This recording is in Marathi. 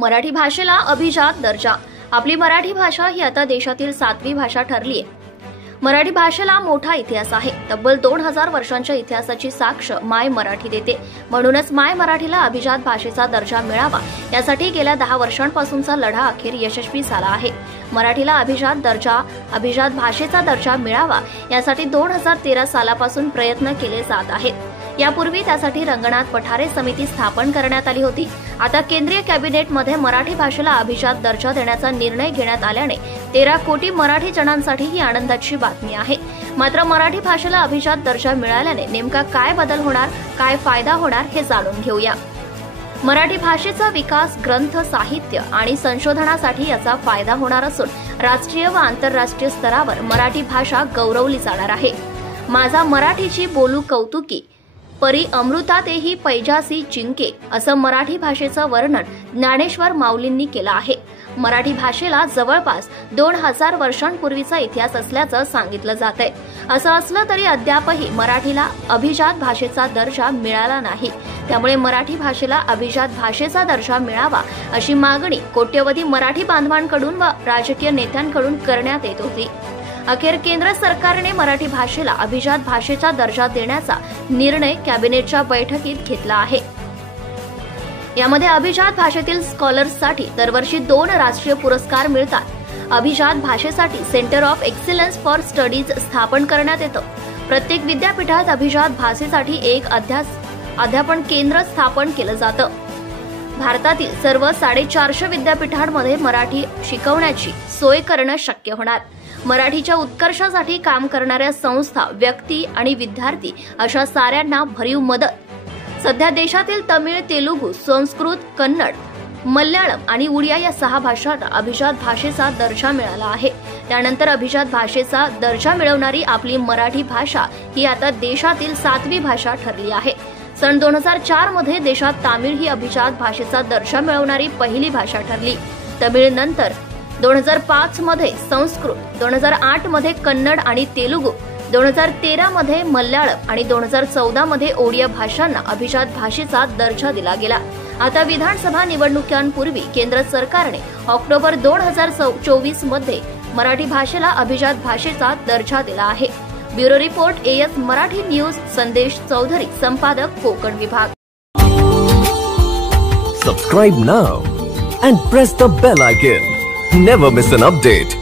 मराठी भाषेला अभिजात दर्जा। आपली मराठी भाषा ही आता देशातील 7वी भाषा ठरली आहे। मराठी भाषेला मोठा इतिहास आहे। तब्बल 2000 वर्षांच्या इतिहासाची साक्ष माय मराठी देते। म्हणूनच माय मराठीला अभिजात भाषेचा दर्जा मिळावा यासाठी गेल्या 10 वर्षांपासूनचा लढा अखेर यशस्वी झाला आहे। मराठीला अभिजात भाषेचा दर्जा मिळावा यासाठी 2013 सालापासून प्रयत्न केले जात आहेत। यापूर्वी त्यासाठी रंगनाथ पठारे समिती स्थापन करण्यात आली होती। आता केंद्रीय कॅबिनेटमध्ये मराठी भाषेला अभिजात दर्जा देण्याचा निर्णय घेण्यात आल्याने 13 कोटी मराठी जणांसाठी ही आनंदाची बातमी आहे। मात्र मराठी भाषेला अभिजात दर्जा मिळाल्याने नेमका काय बदल होणार, काय फायदा होणार हे जाणून घेऊया। मराठी भाषेचा विकास, ग्रंथ, साहित्य आणि संशोधनासाठी याचा फायदा होणार असून राष्ट्रीय व आंतरराष्ट्रीय स्तरावर मराठी भाषा गौरवली जाणार आहे। माझा मराठीची बोलू कौतुकी, परी अमृतातेही पैजासी जिंके असं मराठी भाषेचं वर्णन ज्ञानेश्वर माऊलींनी केलं आहे। मराठी भाषेला जवळपास 2000 वर्षांपूर्वीचा इतिहास असल्याचं सांगितलं जातंय। असं असलं तरी अद्यापही मराठीला अभिजात भाषेचा दर्जा मिळाला नाही। त्यामुळे मराठी भाषेला अभिजात भाषेचा दर्जा मिळावा अशी मागणी कोट्यवधी मराठी बांधवांकडून व राजकीय नेत्यांकडून करण्यात येत होती। अखेर केंद्र सरकारने मराठी भाषेला अभिजात भाषेचा दर्जा देण्याचा निर्णय कॅबिनेटच्या बैठकीत घेतला आहे। यामध्ये अभिजात भाषेतील स्कॉलर्ससाठी दरवर्षी 2 राष्ट्रीय पुरस्कार मिळतात। अभिजात भाषेसाठी centre of excellence for studies स्थापन करण्यात येतं। प्रत्येक विद्यापीठात अभिजात भाषेसाठी एक अध्यापन केंद्र स्थापन केलं जातं। भारतातील सर्व 450 विद्यापीठांमध्ये मराठी शिकवण्याची सोय करणं शक्य होणार। मराठीच्या उत्कर्षासाठी काम करणाऱ्या संस्था, व्यक्ती आणि विद्यार्थी अशा साऱ्यांना भरीव मदत। सध्या देशातील तमिळ, तेलुगू, संस्कृत, कन्नड, मल्याळम आणि उडिया या 6 भाषांना अभिजात भाषेचा दर्जा मिळाला आहे। त्यानंतर अभिजात भाषेचा दर्जा मिळवणारी आपली मराठी भाषा ही आता देशातील 7वी भाषा ठरली आहे। सन 2004 मध्ये देशात तामिळ ही अभिजात भाषेचा दर्जा मिळवणारी पहिली भाषा ठरली। तमिळ नंतर 2005 मध्ये संस्कृत, 2008 मध्ये कन्नड आणि तेलुगू, 2013 मध्ये मल्याळम आणि 2014 मध्ये ओडिया भाषांना अभिजात भाषेचा दर्जा दिला गेला। आता विधानसभा निवडणुकांपूर्वी केंद्र सरकारने ऑक्टोबर 2024 मध्ये मराठी भाषेला अभिजात भाषेचा दर्जा दिला आहे। Bureau report, AS Marathi news. संदेश चौधरी, संपादक, कोकण विभाग। Subscribe now and press the bell icon. Never miss an update.